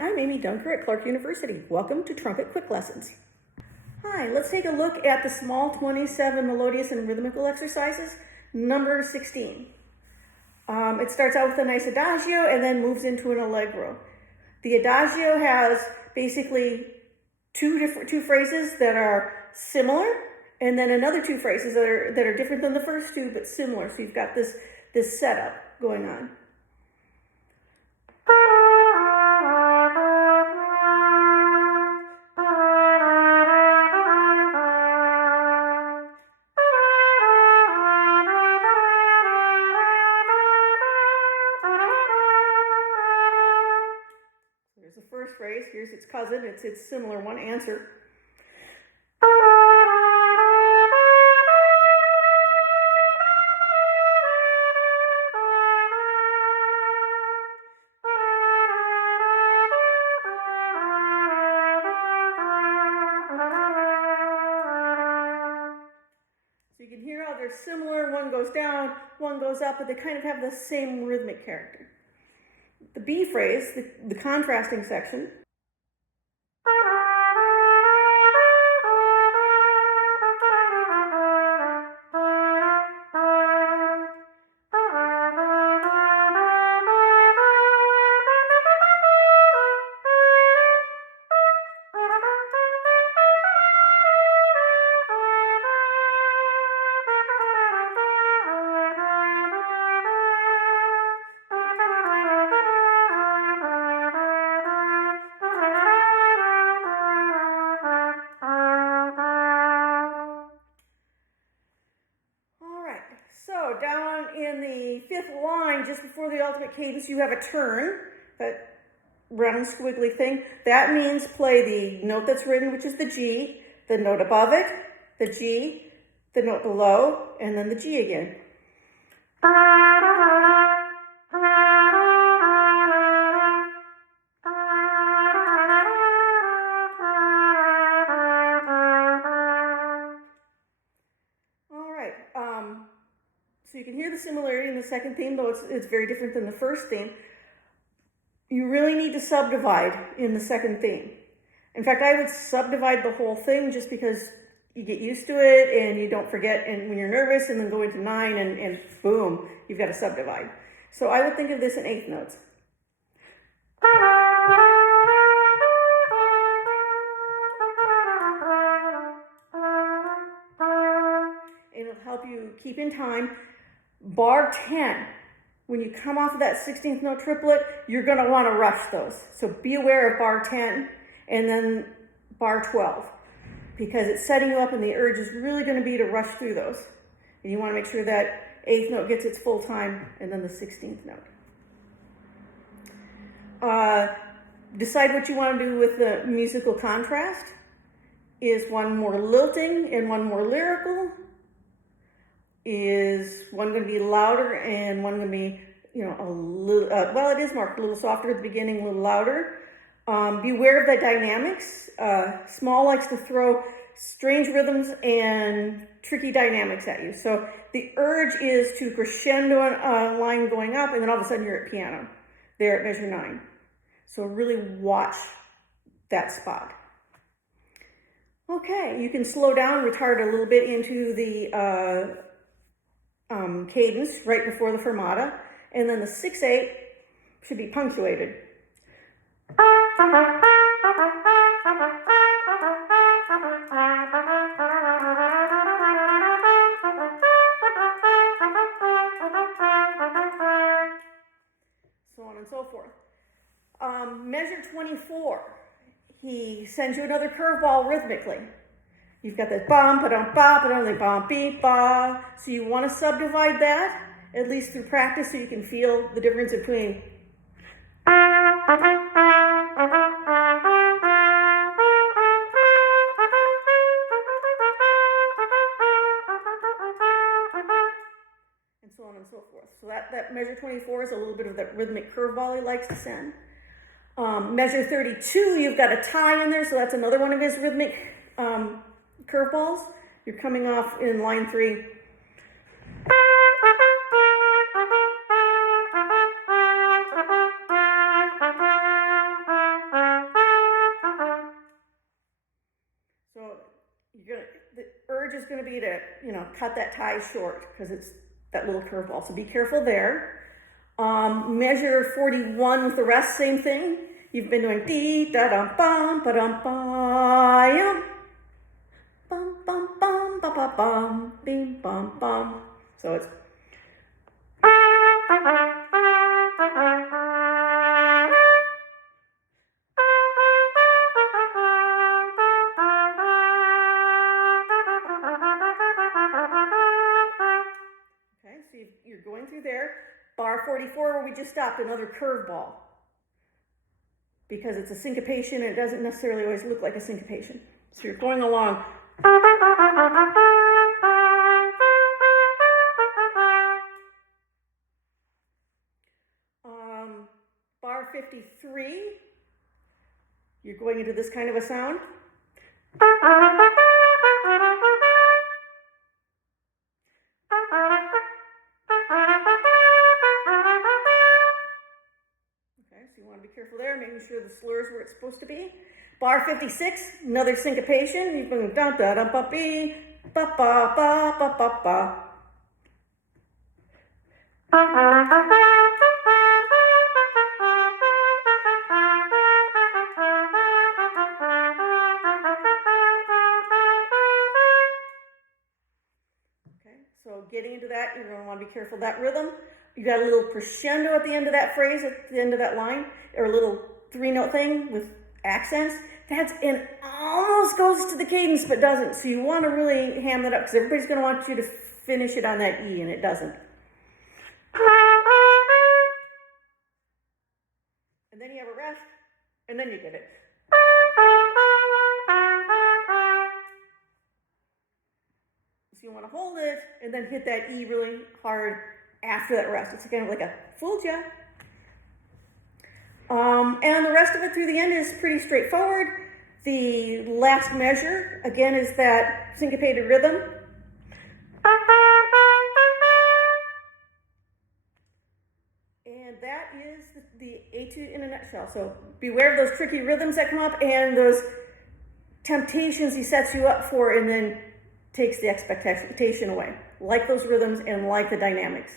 I'm Amy Dunker at Clarke University. Welcome to Trumpet Quick Lessons. Hi, let's take a look at the small 27 melodious and rhythmical exercises, number 16. It starts out with a nice adagio and then moves into an allegro. The adagio has basically two phrases that are similar, and then another two phrases that are different than the first two but similar. So you've got this setup going on. Here's the first phrase. Here's its cousin. It's its similar one, answer. So you can hear how they're similar. One goes down, one goes up, but they kind of have the same rhythmic character. The B phrase, the contrasting section. So down in the fifth line, just before the ultimate cadence, you have a turn, that round squiggly thing. That means play the note that's written, which is the G, the note above it, the G, the note below, and then the G again. So you can hear the similarity in the second theme, though it's very different than the first theme. You really need to subdivide in the second theme. In fact, I would subdivide the whole thing just because you get used to it and you don't forget, and when you're nervous, and then go into 9 and boom, you've got to subdivide. So I would think of this in eighth notes. And it'll help you keep in time. Bar 10, when you come off of that 16th note triplet, you're going to want to rush those. So be aware of bar 10 and then bar 12, because it's setting you up and the urge is really going to be to rush through those. And you want to make sure that 8th note gets its full time and then the 16th note. Decide what you want to do with the musical contrast. Is one more lilting and one more lyrical? Is one going to be louder and one going to be, a little, well, it is marked a little softer at the beginning, a little louder. Beware of the dynamics. Small likes to throw strange rhythms and tricky dynamics at you. So the urge is to crescendo a line going up, and then all of a sudden you're at piano, there at measure 9. So really watch that spot. Okay, you can slow down, retard a little bit into the cadence right before the fermata, and then the 6/8 should be punctuated. So on and so forth. Measure 24, he sends you another curveball rhythmically. You've got this bum, ba-dum, ba, ba-dum, bum, beep, ba. So you want to subdivide that, at least through practice, so you can feel the difference between. And so on and so forth. So that measure 24 is a little bit of that rhythmic curveball he likes to send. Measure 32, you've got a tie in there, so that's another one of his rhythmic curveballs. You're coming off in line 3. And is going to be to, cut that tie short because it's that little curveball. So be careful there. Measure 41 with the rest, same thing. You've been doing dee da dum bum ba dum ba bum bum bum ba ba bum bing bum bum. So it's you're going through there. Bar 44, where we just stopped, another curveball. Because it's a syncopation and it doesn't necessarily always look like a syncopation. So you're going along. Bar 53, you're going into this kind of a sound. So you want to be careful there, making sure the slur is where it's supposed to be. Bar 56, another syncopation. You're going da da da ba be ba ba ba ba ba ba. Okay, so getting into that, you're going to want to be careful of that rhythm. You got a little crescendo at the end of that phrase, at the end of that line, or a little 3-note thing with accents. That's and almost goes to the cadence, but doesn't. So you want to really ham that up because everybody's going to want you to finish it on that E, and it doesn't. And then you have a rest, and then you get it. So you want to hold it, and then hit that E really hard after that rest. It's kind of like a fooled ya. And the rest of it through the end is pretty straightforward. The last measure, again, is that syncopated rhythm. And that is the etude in a nutshell. So beware of those tricky rhythms that come up and those temptations he sets you up for and then takes the expectation away. Like those rhythms and like the dynamics.